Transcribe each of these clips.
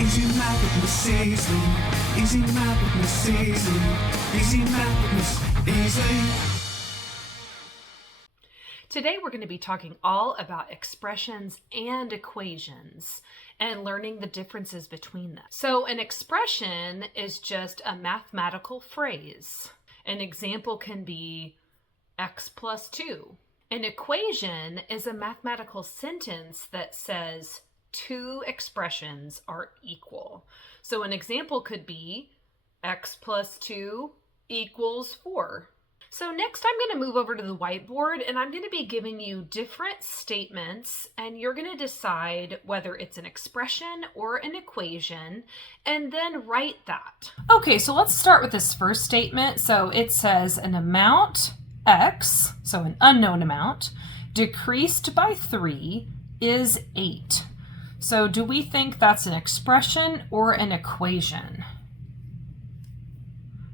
Easy math with Miss Easley. Easy math with Miss Easley. Easy math with Miss Easley. Today we're going to be talking all about expressions and equations and learning the differences between them. So an expression is just a mathematical phrase. An example can be x plus 2. An equation is a mathematical sentence that says two expressions are equal. So an example could be x plus 2 equals 4. So next I'm going to move over to the whiteboard and I'm going to be giving you different statements and you're going to decide whether it's an expression or an equation and then write that. Okay, so let's start with this first statement. So it says an amount x, so an unknown amount, decreased by 3 is 8. So do we think that's an expression or an equation?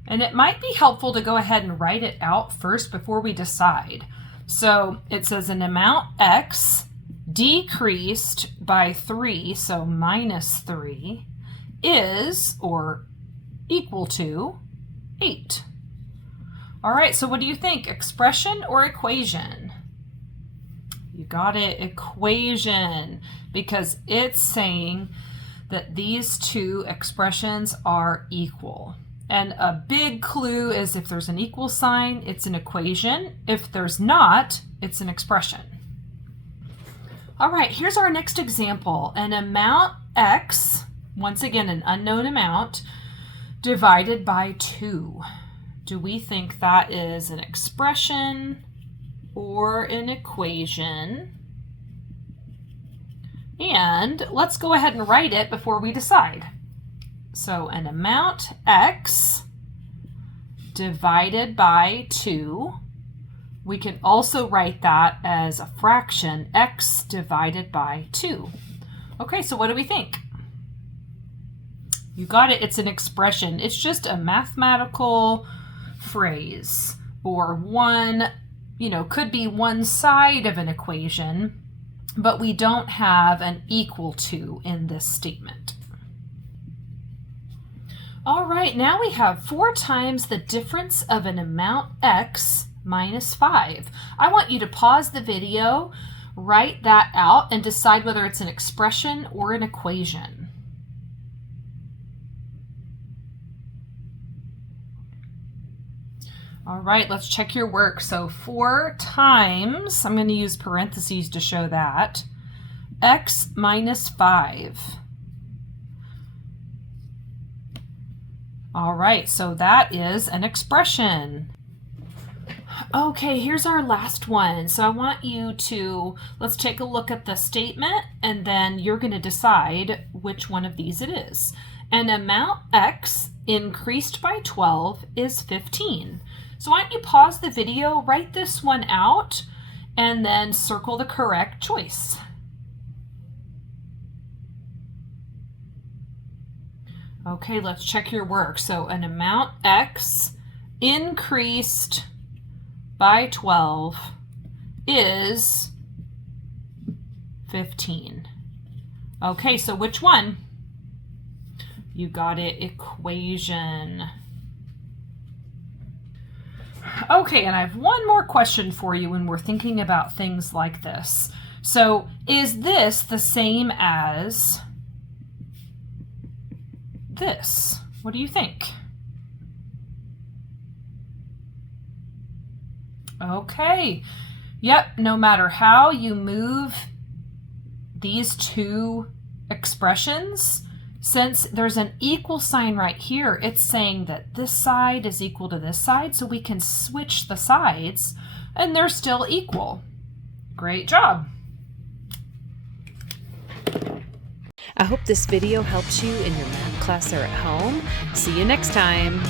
And it might be helpful to go ahead and write it out first before we decide. So it says an amount x decreased by 3, so minus 3, is, or equal to, 8. All right, so what do you think? Expression or equation? You got it, equation, because it's saying that these two expressions are equal. And a big clue is if there's an equal sign, it's an equation. If there's not, it's an expression. All right, here's our next example. An amount x, once again, an unknown amount, divided by 2. Do we think that is an expression or an equation? And let's go ahead and write it before we decide. So an amount x divided by 2. We can also write that as a fraction, x divided by 2. Okay, so what do we think? You got it, it's an expression. It's just a mathematical phrase, or one, could be one side of an equation, but we don't have an equal to in this statement. All right, now we have 4 times the difference of an amount x minus 5. I want you to pause the video, write that out, and decide whether it's an expression or an equation. All right, let's check your work. So 4 times, I'm going to use parentheses to show that, x minus 5. All right, so that is an expression. Okay, here's our last one. So I want you to, let's take a look at the statement and then you're going to decide which one of these it is. An amount x increased by 12 is 15. So why don't you pause the video, write this one out, and then circle the correct choice. Okay, let's check your work. So an amount x increased by 12 is 15. Okay, so which one? You got it, equation. Okay, and I have one more question for you when we're thinking about things like this. So is this the same as this? What do you think? Okay. Yep, no matter how you move these two expressions, since there's an equal sign right here, it's saying that this side is equal to this side, so we can switch the sides and they're still equal. Great job. I hope this video helps you in your math class or at home. See you next time.